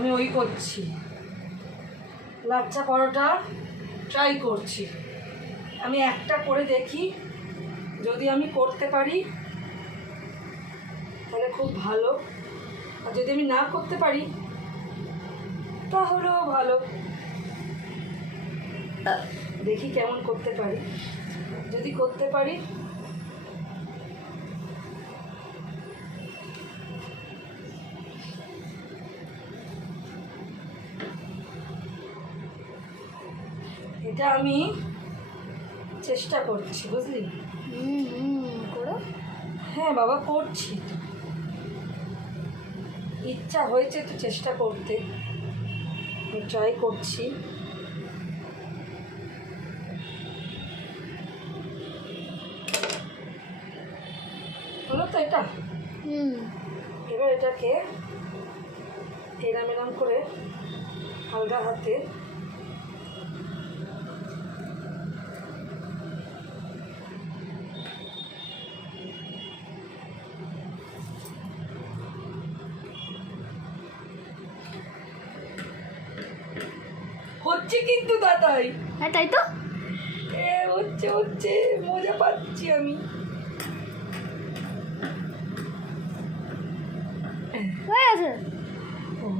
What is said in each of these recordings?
আমি ওই করছি, লাচ্ছা পরোটা ট্রাই করছি। আমি একটা করে দেখি, যদি আমি করতে পারি তাহলে খুব ভালো, আর যদি আমি না করতে পারি তাহলেও ভালো। দেখি কেমন করতে পারি। যদি করতে পারি এটা আমি চেষ্টা করছি, বুঝলি? করো। হ্যাঁ বাবা, করছি। ইচ্ছা হয়েছে তো চেষ্টা করতে, ট্রাই করছি। হলো তো এটা? এবার এটাকে এরাম এরাম করে হালকা হাতে হচ্ছে কিন্তু দাদাই। হ্যাঁ তাই তো, হচ্ছে হচ্ছে, মজা পাচ্ছি আমি। হয়ে আছে।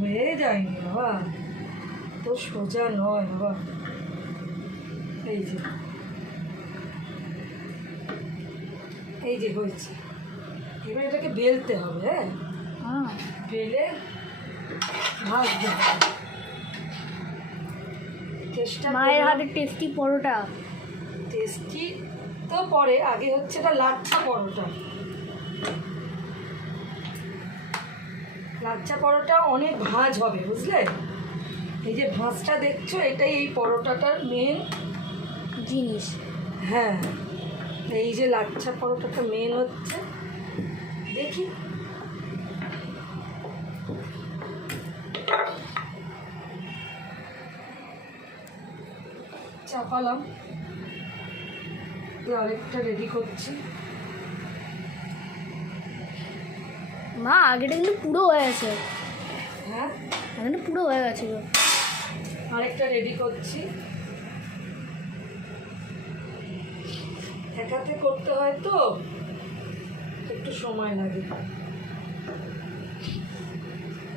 হয়ে যায়নি বাবা, তো সোজা নয় বাবা। এই যে এই যে হয়েছে। এবার এটাকে বেলতে হবে। হ্যাঁ, বেলে ভাজতে হবে। চেষ্টা মায়ের হাতে টেস্টি পরোটা। টেস্টি তো পরে, আগে হচ্ছে এটা লাচ্ছা পরোটা। লাচ্ছা পরোটা অনেক ভাঁজ হবে, বুঝলে? এই যে ভাঁজটা দেখছো, এটাই এই পরোটাটার মেন জিনিস। হ্যাঁ, এই যে লাচ্ছা পরোটাটা মেন হচ্ছে। দেখি চাপালাম, আরেকটা রেডি করছি। মা আগেটা কিন্তু পুরো হয়ে গেছে। হ্যাঁ, আগেটা পুরো হয়ে গেছে গো। আরেকটা রেডি করছি। একাতে করতে হয় তো একটু সময় লাগে।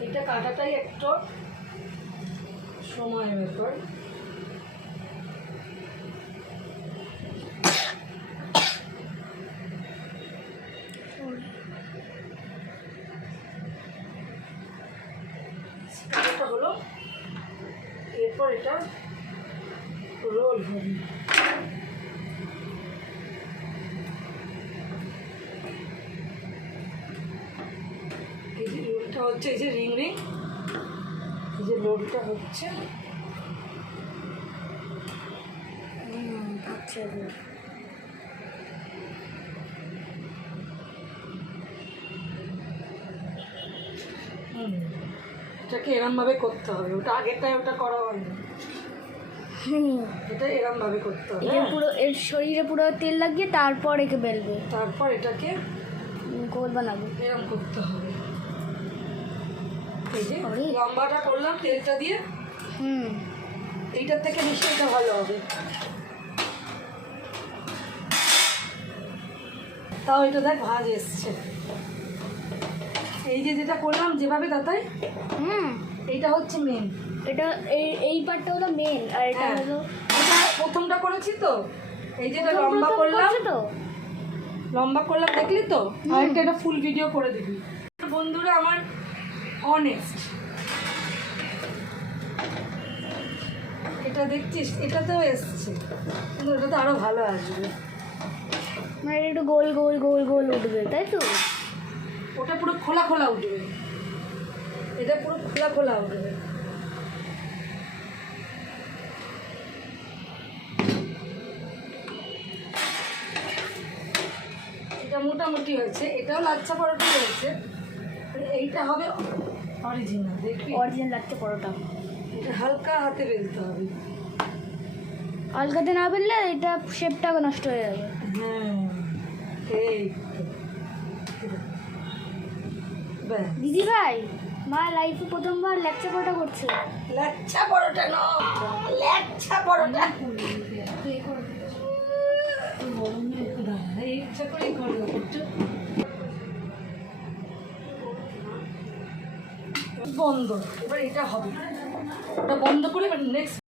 এটা কাটাটাই একটু সময়ের ব্যাপার। এটা হলো, এরপর এটা রোল হবে। এই যে রোলটা হচ্ছে, এই যে রিং রিং, এই যে রোলটা হচ্ছে। আচ্ছা, এটাকে এরমভাবে করতে হবে, ওটা আগেরটায় ওটা করা হয়নি। এটা এরমভাবে করতে হবে। এটা পুরো এর শরীরে পুরো তেল লাগিয়ে তারপর একে বেলবে, তারপর এটাকে গোল বানাবে। এরম করতে হবে। এই যে লম্বাটা করলাম তেলটা দিয়ে, এইটার থেকে বেশি এটা ভালো হবে। তাও এটা দেখ ভাঁজ এসছে। এই যে যেটা করলাম যেভাবে দাদাই, এইটা হচ্ছে মেন। এটা এই পার্টটা হলো মেন, আর এটা হলো এটা প্রথমটা করেছি তো। এই যেটা লম্বা করলাম তো, লম্বা করলাম দেখলি তো, আরেকটা এটা ফুল ভিডিও করে দিবি। বন্ধুরা আমার অনেস্ট, এটা দেখছিস, এটাতেও এসছে, কিন্তু ওটাতে আরো ভালো আসবে। মানে একটু গোল গোল গোল গোল উঠবে, তাই তো? ওটা পুরো খোলা খোলা উঠবে, এটা পুরো খোলা খোলা উঠবে। এটা মোটামুটি হয়েছে, এটাও লাচ্ছা পরোটা হয়েছে। এইটা হবে অরিজিনাল, দেখবি? অরিজিনাল লাচ্ছা পরোটা। এটা হালকা হাতে বেলতে হবে। আলগাতে না বেললে এটা শেপটা নষ্ট হয়ে যাবে। হ্যাঁ, এই তো। ব্যাস। দিদি ভাই, মা লাইফে প্রথমবার ল্যাকচা পরোটা করছে। ল্যাচ্ছা পরোটা না, ল্যাচ্ছা পরোটা। ইচ্ছা করেই করে বন্ধ, এবার এটা হবে, ওটা বন্ধ করে এবার নেক্সট